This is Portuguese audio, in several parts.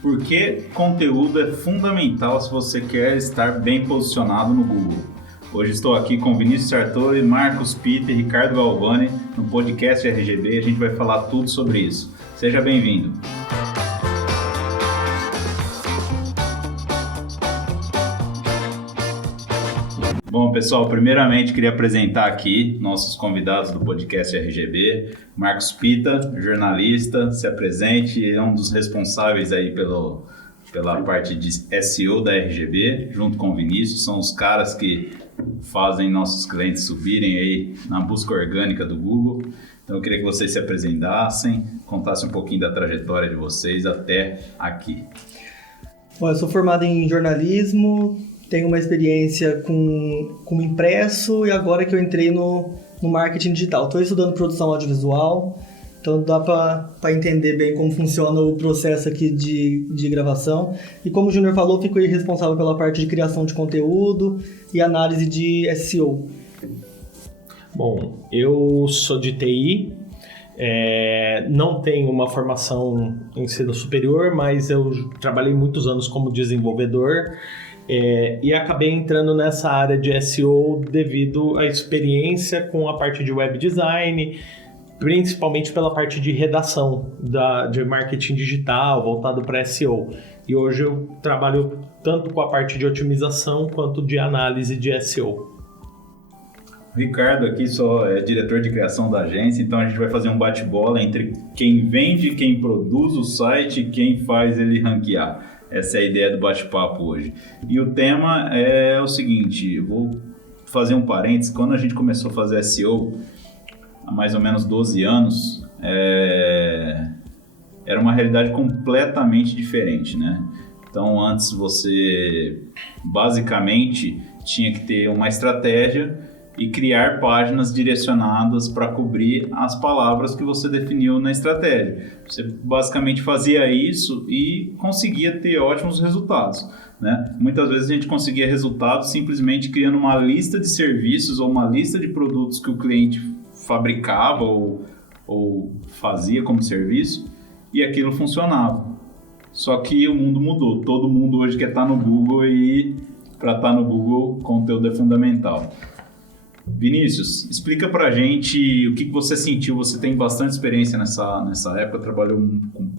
Porque conteúdo é fundamental se você quer estar bem posicionado no Google. Hoje estou aqui com Vinícius Sartori, Marcos Pita e Ricardo Galvani no podcast RGB. A gente vai falar tudo sobre isso. Seja bem-vindo. Bom, pessoal, primeiramente queria apresentar aqui nossos convidados do podcast RGB. Marcos Pita, jornalista, se apresente, é um dos responsáveis aí pela parte de SEO da RGB, junto com o Vinícius, são os caras que fazem nossos clientes subirem aí na busca orgânica do Google. Então eu queria que vocês se apresentassem, contassem um pouquinho da trajetória de vocês até aqui. Bom, eu sou formado em jornalismo, tenho uma experiência com impresso e agora que eu entrei no marketing digital. Estou estudando produção audiovisual, então dá para entender bem como funciona o processo aqui de gravação. E como o Júnior falou, fico responsável pela parte de criação de conteúdo e análise de SEO. Bom, eu sou de TI, não tenho uma formação em ensino superior, mas eu trabalhei muitos anos como desenvolvedor. E acabei entrando nessa área de SEO devido à experiência com a parte de web design, principalmente pela parte de redação de marketing digital voltado para SEO. E hoje eu trabalho tanto com a parte de otimização quanto de análise de SEO. O Ricardo aqui só é diretor de criação da agência, então a gente vai fazer um bate-bola entre quem vende, quem produz o site e quem faz ele ranquear. Essa é a ideia do bate-papo hoje. E o tema é o seguinte, eu vou fazer um parênteses, quando a gente começou a fazer SEO, há mais ou menos 12 anos, era uma realidade completamente diferente, né? Então antes você basicamente tinha que ter uma estratégia e criar páginas direcionadas para cobrir as palavras que você definiu na estratégia. Você basicamente fazia isso e conseguia ter ótimos resultados, né? Muitas vezes a gente conseguia resultados simplesmente criando uma lista de serviços ou uma lista de produtos que o cliente fabricava ou fazia como serviço e aquilo funcionava. Só que o mundo mudou. Todo mundo hoje quer estar no Google e para estar no Google, conteúdo é fundamental. Vinícius, explica pra gente o que você sentiu. Você tem bastante experiência nessa época, trabalhou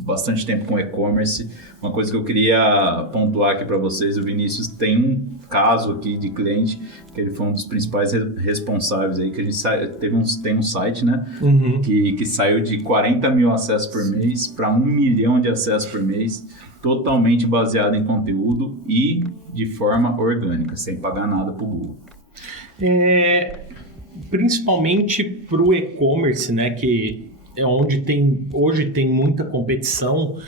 bastante tempo com e-commerce. Uma coisa que eu queria pontuar aqui para vocês, o Vinícius tem um caso aqui de cliente, que ele foi um dos principais responsáveis aí, que a gente tem um site, né? Uhum. Que saiu de 40 mil acessos por mês para 1 milhão de acessos por mês, totalmente baseado em conteúdo e de forma orgânica, sem pagar nada pro Google. Principalmente para o e-commerce, né, que é onde hoje tem muita competição.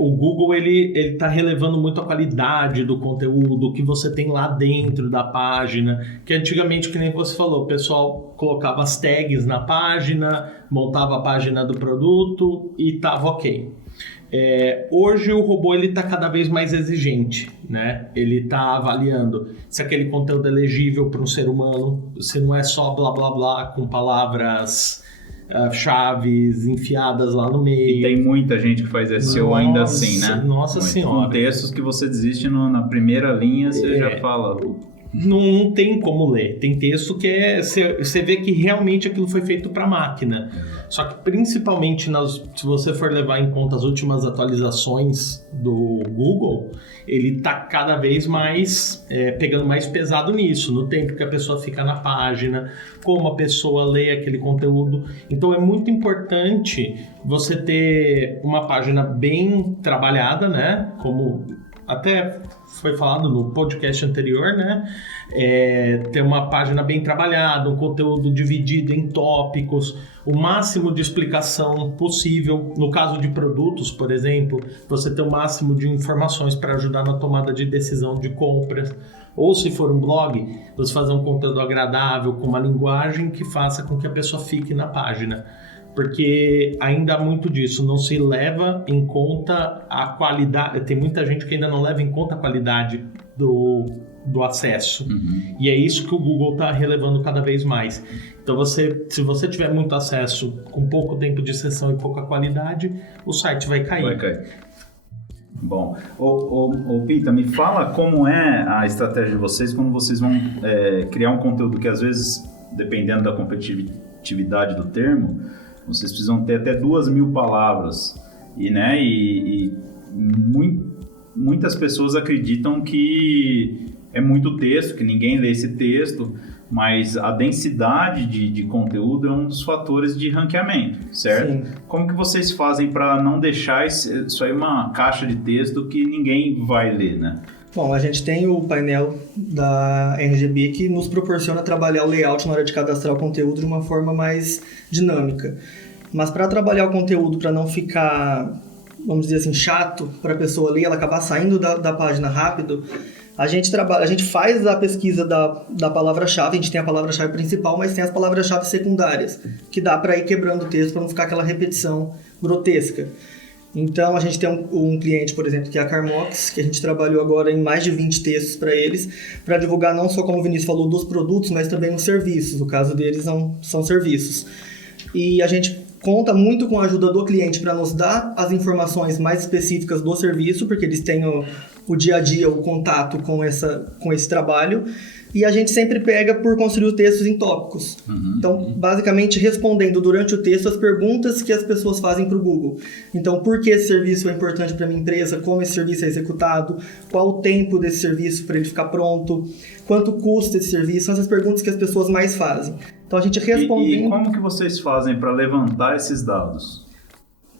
O Google ele está relevando muito a qualidade do conteúdo, o que você tem lá dentro da página, que antigamente, que nem você falou, o pessoal colocava as tags na página, montava a página do produto e estava ok. Hoje o robô está cada vez mais exigente, né? Ele está avaliando se aquele conteúdo é legível para um ser humano, se não é só blá blá blá com palavras chaves enfiadas lá no meio. E tem muita gente que faz SEO ainda assim, né? Nossa Senhora. Com textos que você desiste na primeira linha, você já fala... Não tem como ler. Tem texto que você vê que realmente aquilo foi feito para máquina. Só que principalmente se você for levar em conta as últimas atualizações do Google, ele está cada vez mais pegando mais pesado nisso, no tempo que a pessoa fica na página, como a pessoa lê aquele conteúdo. Então é muito importante você ter uma página bem trabalhada, né? Como até foi falado no podcast anterior, né? Ter uma página bem trabalhada, um conteúdo dividido em tópicos, o máximo de explicação possível. No caso de produtos, por exemplo, você ter o máximo de informações para ajudar na tomada de decisão de compras. Ou se for um blog, você fazer um conteúdo agradável, com uma linguagem que faça com que a pessoa fique na página. Porque ainda há muito disso, não se leva em conta a qualidade. Tem muita gente que ainda não leva em conta a qualidade do acesso. Uhum. E é isso que o Google está relevando cada vez mais. Então, se você tiver muito acesso com pouco tempo de sessão e pouca qualidade, o site vai cair. Bom, ô Pita, me fala como é a estratégia de vocês quando vocês vão criar um conteúdo que às vezes, dependendo da competitividade do termo, vocês precisam ter até 2.000 palavras e muitas pessoas acreditam que é muito texto, que ninguém lê esse texto, mas a densidade de conteúdo é um dos fatores de ranqueamento, certo? Sim. Como que vocês fazem para não deixar isso aí uma caixa de texto que ninguém vai ler, né? Bom, a gente tem o painel da RGB que nos proporciona trabalhar o layout na hora de cadastrar o conteúdo de uma forma mais dinâmica. Mas para trabalhar o conteúdo, para não ficar, vamos dizer assim, chato para a pessoa ler, ela acabar saindo da página rápido, a gente faz a pesquisa da palavra-chave, a gente tem a palavra-chave principal, mas tem as palavras-chave secundárias, que dá para ir quebrando o texto para não ficar aquela repetição grotesca. Então, a gente tem um cliente, por exemplo, que é a Carmox, que a gente trabalhou agora em mais de 20 textos para eles, para divulgar não só, como o Vinícius falou, dos produtos, mas também os serviços. O caso deles são serviços. E a gente conta muito com a ajuda do cliente para nos dar as informações mais específicas do serviço, porque eles têm o dia a dia, o contato com esse trabalho. E a gente sempre pega por construir os textos em tópicos. Então, basicamente, respondendo durante o texto as perguntas que as pessoas fazem para o Google. Então, por que esse serviço é importante para a minha empresa? Como esse serviço é executado? Qual o tempo desse serviço para ele ficar pronto? Quanto custa esse serviço? São essas perguntas que as pessoas mais fazem. Então, a gente respondendo... E como que vocês fazem para levantar esses dados?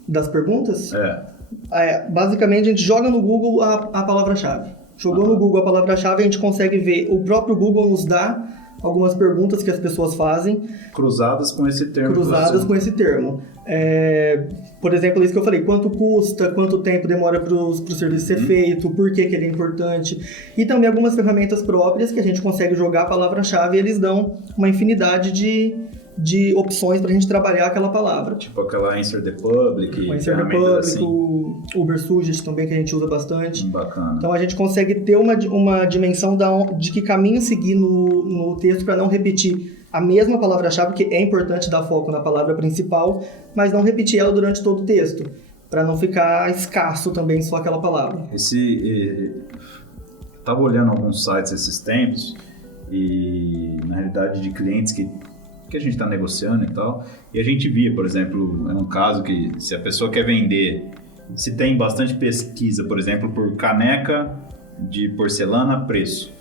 Das perguntas? É. Basicamente, a gente joga no Google a palavra-chave. Jogou no Google a palavra-chave, a gente consegue ver, o próprio Google nos dá algumas perguntas que as pessoas fazem. Cruzadas com esse termo. Por exemplo, isso que eu falei, quanto custa, quanto tempo demora para o serviço ser feito, por que ele é importante. E também algumas ferramentas próprias que a gente consegue jogar a palavra-chave e eles dão uma infinidade de opções para a gente trabalhar aquela palavra. Tipo aquela Answer the Public. O Answer the Public, o Ubersuggest também, que a gente usa bastante. Bacana. Então a gente consegue ter uma dimensão de que caminho seguir no texto para não repetir a mesma palavra-chave, que é importante dar foco na palavra principal, mas não repetir ela durante todo o texto, para não ficar escasso também só aquela palavra. Estava olhando alguns sites esses tempos, e na realidade de clientes que a gente está negociando e tal, e a gente via, por exemplo, é um caso que se a pessoa quer vender, se tem bastante pesquisa, por exemplo, por caneca de porcelana preço,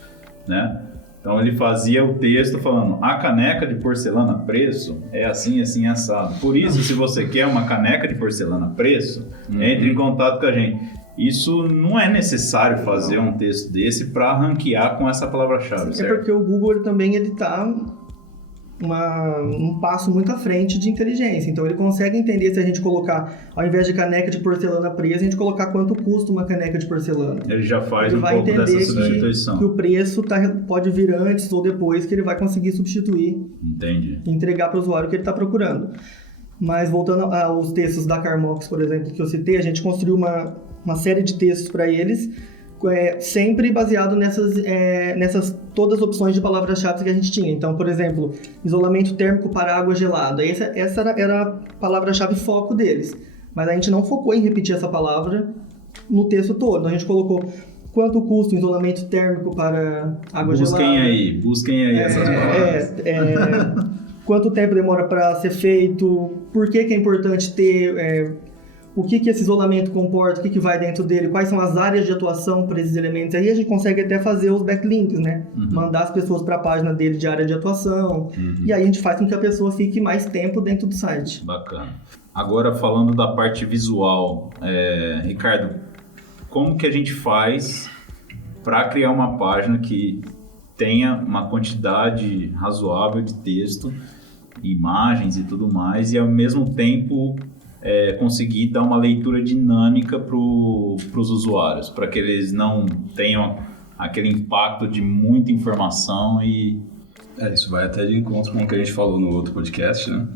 né? Então ele fazia o texto falando, a caneca de porcelana preço é assim, assim, assado. Por isso, se você quer uma caneca de porcelana preço, entre em contato com a gente. Isso não é necessário fazer um texto desse para ranquear com essa palavra-chave, certo? É porque o Google ele está um passo muito à frente de inteligência. Então ele consegue entender se a gente colocar, ao invés de caneca de porcelana presa, a gente colocar quanto custa uma caneca de porcelana. Ele já faz um pouco dessa substituição. Que o preço pode vir antes ou depois, que ele vai conseguir substituir. Entendi. E entregar para o usuário o que ele está procurando. Mas voltando aos textos da Carmox, por exemplo, que eu citei, a gente construiu uma série de textos para eles, sempre baseado nessas todas as opções de palavras-chave que a gente tinha. Então, por exemplo, isolamento térmico para água gelada. Essa era a palavra-chave foco deles. Mas a gente não focou em repetir essa palavra no texto todo. A gente colocou quanto custa o isolamento térmico para água gelada. Busquem aí essas palavras. Quanto tempo demora para ser feito, por que é importante ter... o que esse isolamento comporta, o que vai dentro dele, quais são as áreas de atuação para esses elementos. Aí a gente consegue até fazer os backlinks, né? Mandar as pessoas para a página dele de área de atuação. E aí a gente faz com que a pessoa fique mais tempo dentro do site. Bacana. Agora, falando da parte visual, Ricardo, como que a gente faz para criar uma página que tenha uma quantidade razoável de texto, imagens e tudo mais, e ao mesmo tempo... conseguir dar uma leitura dinâmica para os usuários, para que eles não tenham aquele impacto de muita informação e... Isso vai até de encontro com o que a gente falou no outro podcast, né?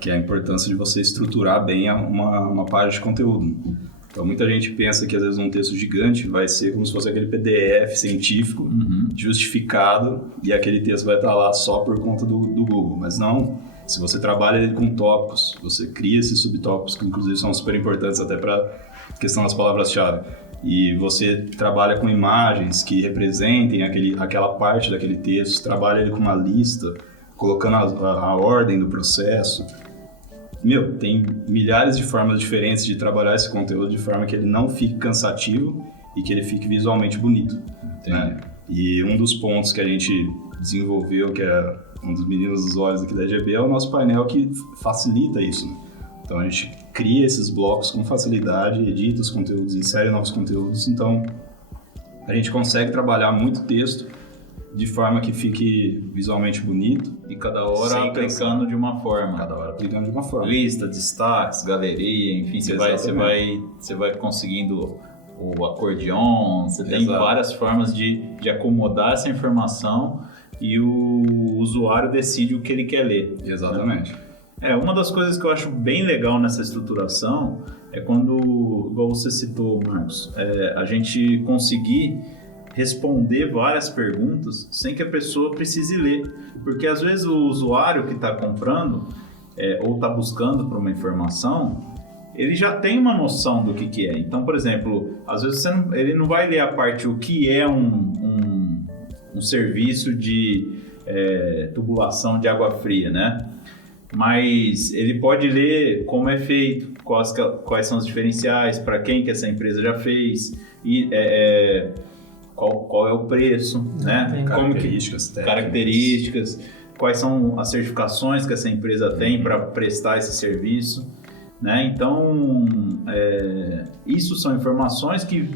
Que é a importância de você estruturar bem uma página de conteúdo. Então, muita gente pensa que, às vezes, um texto gigante vai ser como se fosse aquele PDF científico, justificado, e aquele texto vai estar lá só por conta do Google, mas não... Se você trabalha com tópicos, você cria esses subtópicos, que inclusive são super importantes até para questão das palavras-chave. E você trabalha com imagens que representem aquela parte daquele texto, trabalha ele com uma lista, colocando a ordem do processo. Tem milhares de formas diferentes de trabalhar esse conteúdo de forma que ele não fique cansativo e que ele fique visualmente bonito, né? E um dos pontos que a gente desenvolveu, que é um dos meninos dos olhos aqui da EGB, é o nosso painel que facilita isso, né? Então a gente cria esses blocos com facilidade, edita os conteúdos, insere novos conteúdos, então a gente consegue trabalhar muito texto de forma que fique visualmente bonito. E cada hora aplicando de uma forma. Cada hora aplicando de uma forma. Lista, destaques, galeria, enfim, você vai conseguindo o acordeon, você tem várias formas de acomodar essa informação e o usuário decide o que ele quer ler. Exatamente. Uma das coisas que eu acho bem legal nessa estruturação é quando, igual você citou, Marcos, a gente conseguir responder várias perguntas sem que a pessoa precise ler. Porque às vezes o usuário que está comprando ou está buscando por uma informação, ele já tem uma noção do que é. Então, por exemplo, às vezes ele não vai ler a parte o que é um serviço de tubulação de água fria, né? Mas ele pode ler como é feito, quais são os diferenciais, para quem que essa empresa já fez, e qual é o preço, né? Características, quais são as certificações que essa empresa tem para prestar esse serviço, né? Então, isso são informações que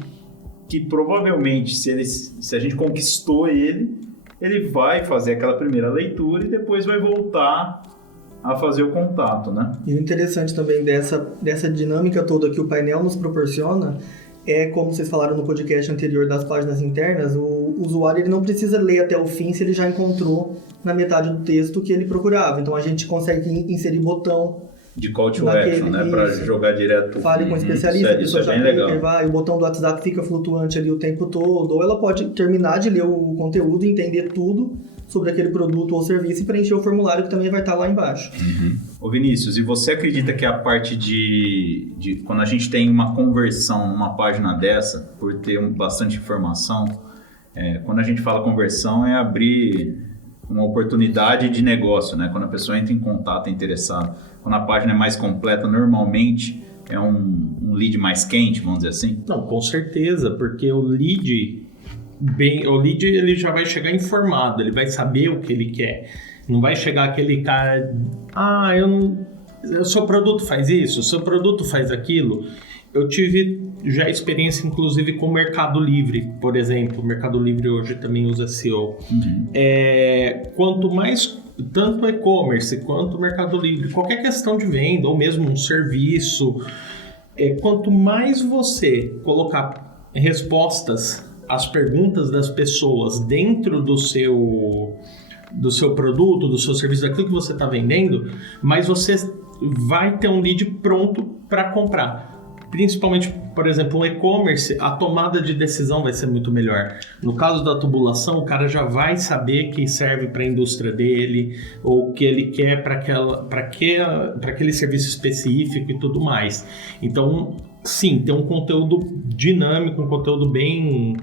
provavelmente, se a gente conquistou ele vai fazer aquela primeira leitura e depois vai voltar a fazer o contato, né? E o interessante também dessa dinâmica toda que o painel nos proporciona é, como vocês falaram no podcast anterior das páginas internas, o usuário ele não precisa ler até o fim se ele já encontrou na metade do texto que ele procurava. Então a gente consegue inserir botão de call to action, né? Para jogar direto. Fale com o especialista, a pessoa já clica e vai, o botão do WhatsApp fica flutuante ali o tempo todo, ou ela pode terminar de ler o conteúdo e entender tudo sobre aquele produto ou serviço e preencher o formulário que também vai estar lá embaixo. Ô Vinícius, e você acredita que a parte de quando a gente tem uma conversão numa página dessa, por ter bastante informação, quando a gente fala conversão é abrir uma oportunidade de negócio, né? Quando a pessoa entra em contato, é interessada. Quando a página é mais completa, normalmente é um lead mais quente, vamos dizer assim? Não, com certeza, porque o lead ele já vai chegar informado, ele vai saber o que ele quer. Não vai chegar aquele cara, o seu produto faz isso, o seu produto faz aquilo. Eu tive já experiência, inclusive, com o Mercado Livre, por exemplo. O Mercado Livre hoje também usa SEO. Quanto mais, tanto e-commerce quanto o Mercado Livre, qualquer questão de venda ou mesmo um serviço, quanto mais você colocar respostas às perguntas das pessoas dentro do seu produto, do seu serviço, daquilo que você está vendendo, mais você vai ter um lead pronto para comprar. Principalmente, por exemplo, um e-commerce, a tomada de decisão vai ser muito melhor. No caso da tubulação, o cara já vai saber que serve para a indústria dele, ou o que ele quer para aquele serviço específico e tudo mais. Então, sim, ter um conteúdo dinâmico, um conteúdo bem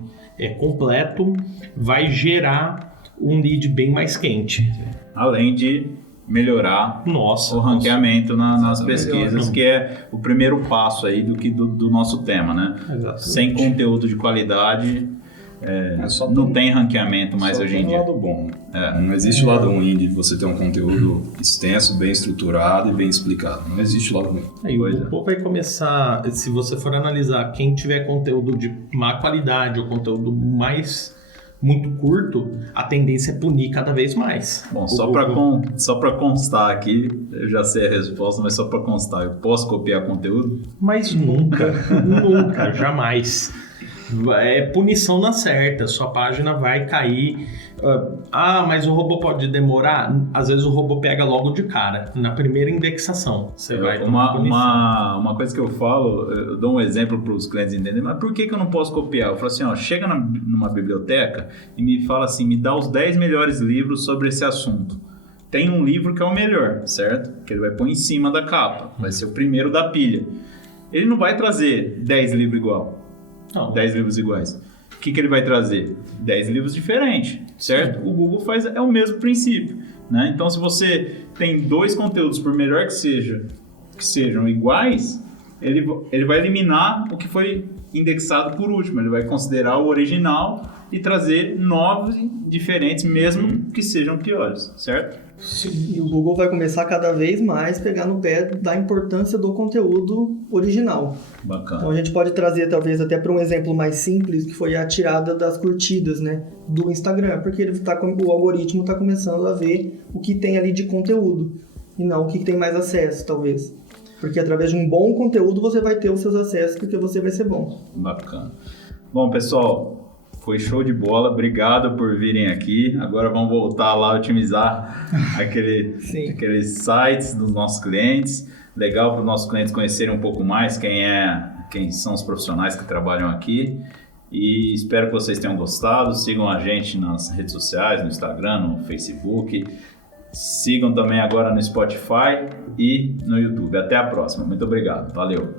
completo, vai gerar um lead bem mais quente. Além de melhorar o ranqueamento nas pesquisas, que é o primeiro passo aí do nosso tema, né? Exatamente. Sem conteúdo de qualidade, não tem ranqueamento mais hoje em dia. Só tem o lado bom. Não existe o lado ruim de você ter um conteúdo extenso, bem estruturado e bem explicado. Não existe o lado ruim. Aí o Google vai começar, se você for analisar quem tiver conteúdo de má qualidade ou conteúdo muito curto, a tendência é punir cada vez mais. Bom, só para constar aqui, eu já sei a resposta, mas só para constar, eu posso copiar conteúdo? Mas nunca, nunca, jamais. É punição na certa, sua página vai cair. Mas o robô pode demorar? Às vezes o robô pega logo de cara, na primeira indexação. Você vai tomar punição. Uma coisa que eu falo, eu dou um exemplo para os clientes entenderem, mas por que eu não posso copiar? Eu falo assim, chega numa biblioteca e me fala assim, me dá os 10 melhores livros sobre esse assunto. Tem um livro que é o melhor, certo? Que ele vai pôr em cima da capa, vai ser o primeiro da pilha. ele não vai trazer 10 livros igual, Não. 10 livros iguais. O que ele vai trazer? 10 livros diferentes, certo? O Google é o mesmo princípio, né? Então, se você tem 2 conteúdos, por melhor que sejam iguais, ele vai eliminar o que foi indexado por último. Ele vai considerar o original e trazer 9 diferentes, mesmo que sejam piores, certo? E o Google vai começar cada vez mais a pegar no pé da importância do conteúdo original. Bacana. Então a gente pode trazer talvez até para um exemplo mais simples, que foi a tirada das curtidas, né, do Instagram, porque o algoritmo está começando a ver o que tem ali de conteúdo e não o que tem mais acesso, talvez. Porque através de um bom conteúdo você vai ter os seus acessos, porque você vai ser bom. Bacana. Bom, pessoal, foi show de bola. Obrigado por virem aqui. Agora vamos voltar lá a otimizar aqueles sites dos nossos clientes. Legal para os nossos clientes conhecerem um pouco mais quem são os profissionais que trabalham aqui. E espero que vocês tenham gostado. Sigam a gente nas redes sociais, no Instagram, no Facebook. Sigam também agora no Spotify e no YouTube. Até a próxima. Muito obrigado. Valeu.